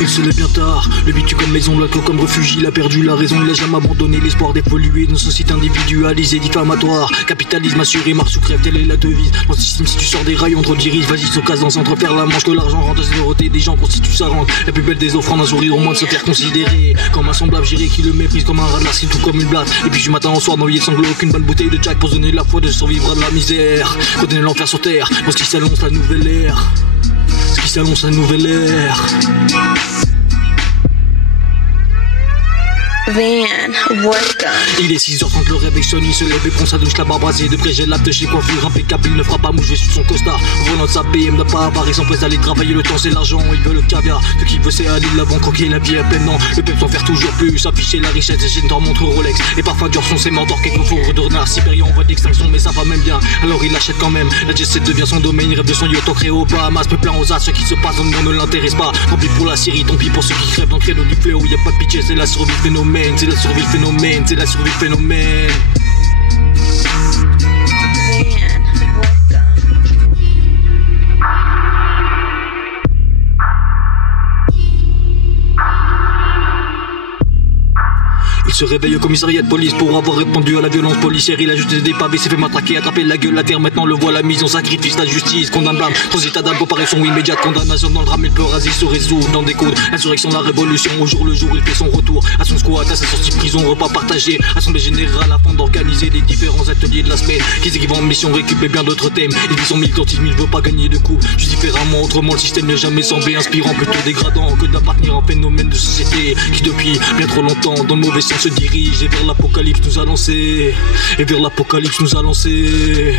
Il se lève bien tard, le bitu comme maison, l'alcool comme refuge. Il a perdu la raison, il a jamais abandonné l'espoir d'évoluer. Nos sociétés individualisées, diffamatoires. Capitalisme assuré, marche ou crève, telle est la devise. Dans ce système, si tu sors des rails, on te redirige. Vas-y, s'occasion sans te refaire la manche. Que l'argent rend à zéroté, des gens constituent sa rente. La plus belle des offrandes, un sourire au moins de se faire considérer comme un semblable géré qui le méprise comme un rat de la street ou comme une blatte. Et puis du matin au soir, noyé de sanglots, aucune bonne bouteille de Jack pour donner la foi de survivre à de la misère. Condamner l'enfer sur terre, dans ce qui s'annonce la nouvelle ère. Ce qui s'annonce la nouvelle ère. Van, work on. Il est 6h30, le réveil sonne, il se lève et prend sa douche, la barbe rasée. De près j'ai l'apte chez coiffure impeccable, il ne fera pas mouche, je vais sur son costard. Volant de sa BM, n'a pas avare, ils s'empressent d'aller travailler, le temps c'est l'argent, il veut le caviar. Ce qu'il veut c'est aller de l'avant, croquer la vie à peine, non. Le peuple s'en faire toujours plus, afficher la richesse, et j'ai une montre Rolex. Et parfum d'Urson, c'est mentor, quelques faux redonneurs, Sibérien, on voit d'extinction, mais ça va même bien. Alors il achète quand même, la jet set devient son domaine, il rêve de son yacht ancré au Bahamas, peu plein aux as, ce qui se passe dans le monde ne l'intéresse pas. Tant pis pour la Syrie, tant pis pour ceux qui crèvent dans le créneau du fléau, y a pas de pitié, c'est la survie phénomène, c'est la survie phénomène, c'est la survie phénomène. Il se réveille au commissariat de police pour avoir répondu à la violence policière. Il a jeté des pavés, s'est fait matraquer, attraper la gueule, la terre. Maintenant le voilà mis en sacrifice, la justice condamne blâme. Sans état d'âme, comparaison immédiate, condamnation dans le drame. Il peut raser, se résoudre dans des codes. L'insurrection, la révolution, au jour le jour, il fait son retour. À son squat, à sa sortie de prison, repas partagé. Assemblée générale afin d'organiser les différents ateliers de la semaine. Qu'ils écrivent en mission, récupèrent bien d'autres thèmes. Il vit son militantisme, il veut pas gagner de coups. Juste différemment, autrement, le système n'est jamais semblé inspirant, plutôt dégradant que d'appartenir à un phénomène de société qui depuis bien trop longtemps, dans le mauvais sens, se dirige. Et vers l'apocalypse nous a lancé. Et vers l'apocalypse nous a lancé.